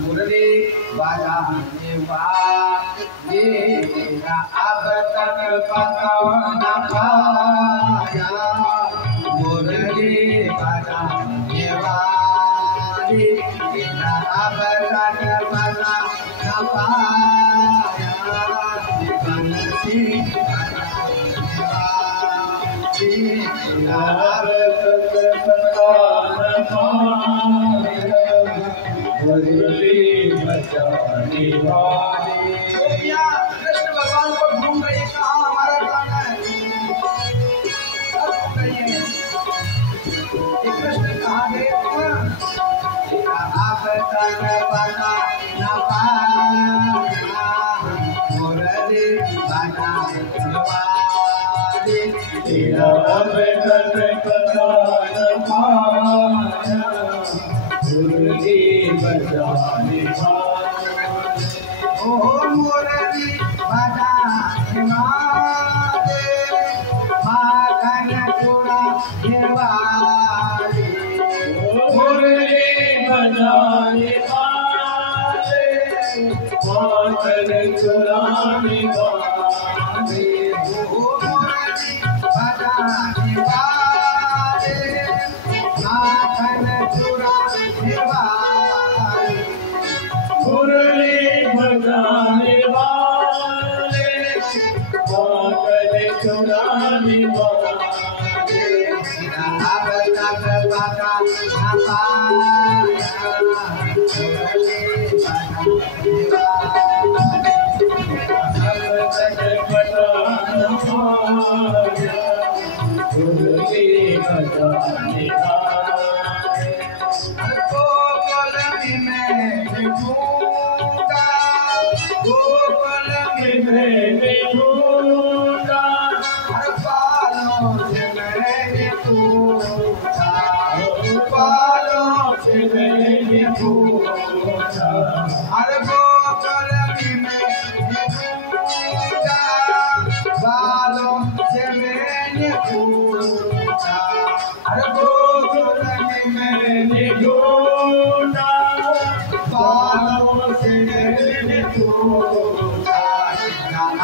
मुरली बजाने वाले तेरा अब तक पता न पाया। मुरली बजाने वाले तेरा अब तक पता न पाया। बंसी बजाने वाले तेरा अब तक पता न पाया। मुरली बजाने वाले गोपियाँ कृष्ण भगवान को ढूंढ रही, कहाँ हमारा गाना है, ये कृष्ण कहाँ गए? अब तक पता न पाया। मुरली बजाने वाले तेरा अब तक पता न पाया। मुरली बजाने वाले ओ मुरली बजाने वाले माखन चुराने वाले। मुरली बजाने वाले माखन चुराने वाले। मुरली बजाने वाले माखन चुराने वाले। मुरली बजाने वाले माखन चुराने वाले। अब तक पता न पाया। मुरली बजाने वाले अब तक पता न पाया। मुरली बजाने वाले गोकुल में ढूंढा, गोकुल में ढूंढा। हर बालों से मैंने पूछा, बालों से मैंने पूछा। हर गोकुल में ढूंढा, बालों से मैंने पूछा। हर गोकुल मैंने ढूंढा, बालों से मैंने पूछा।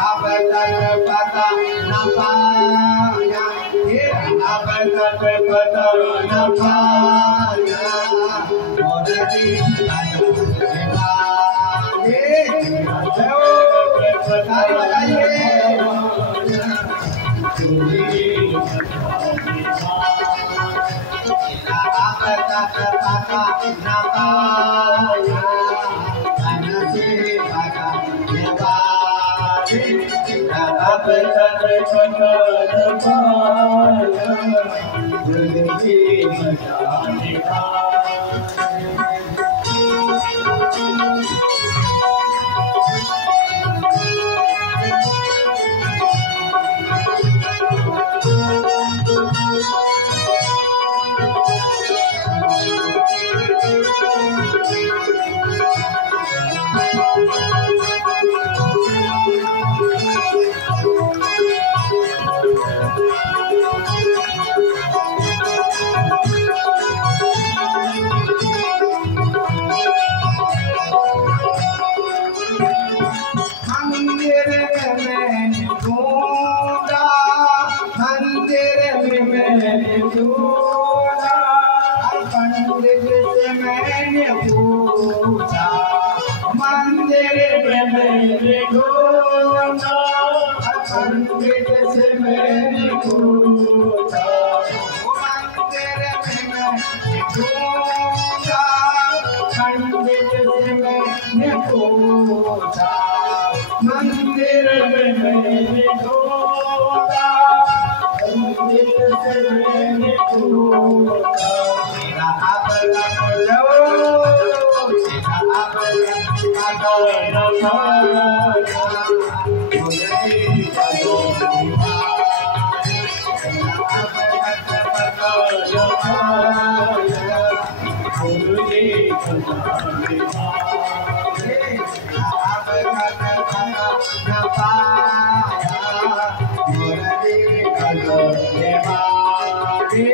अब तक पता न पाया। अब तक पता न पाया। मुरली बजाने वाले बताइए। अब तक पता न पाया। बंसी बजाने वाले अब तक पता न पाया। मुरली बजाने मंदिर में ढूंढा, मंदिर में ढूंढा। पंडित से मैंने पूछा, मंदिर में ढूंढा। पंडित से मैंने पूछा, मंदिर में ढूंढा। पंडित से मैंने पूछा, मंदिर में मैंने ढूंढा। पंडित से मैंने पूछा। तेरा अब तक लो, तेरा अब तक पता न पाया। मुरली बजाने वाले अब तक पता न पाया। मुरली बजाने वाले अब तक पता न पाया। मुरली बजाने वाले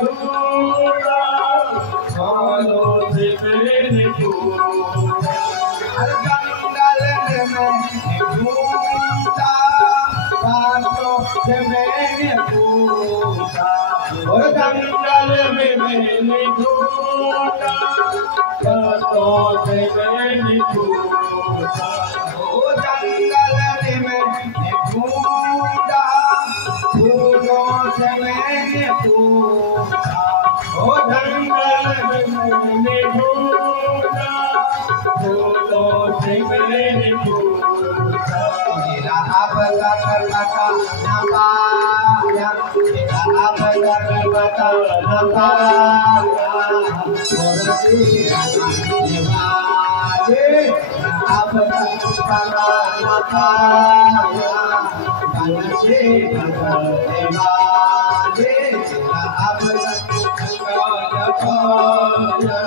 ढूंढा कानों से मैंने पूछा हर जंगल में मैंने ढूंढा कानों से मैंने पूछा और जंगल में मैंने ढूंढा कानों से मैंने पूछा ओ जंगल में मैंने ढूंढा फूलों से मैंने पूछा ओ जंगल में मैंने ढूंढा फूलों से मैंने पूछा मेरा अब तक पता न पाया मेरा अब तक पता न पाया और तेरा निभाए अब तक पता न पाया मन से भगवान वाले अब तक पता न पाया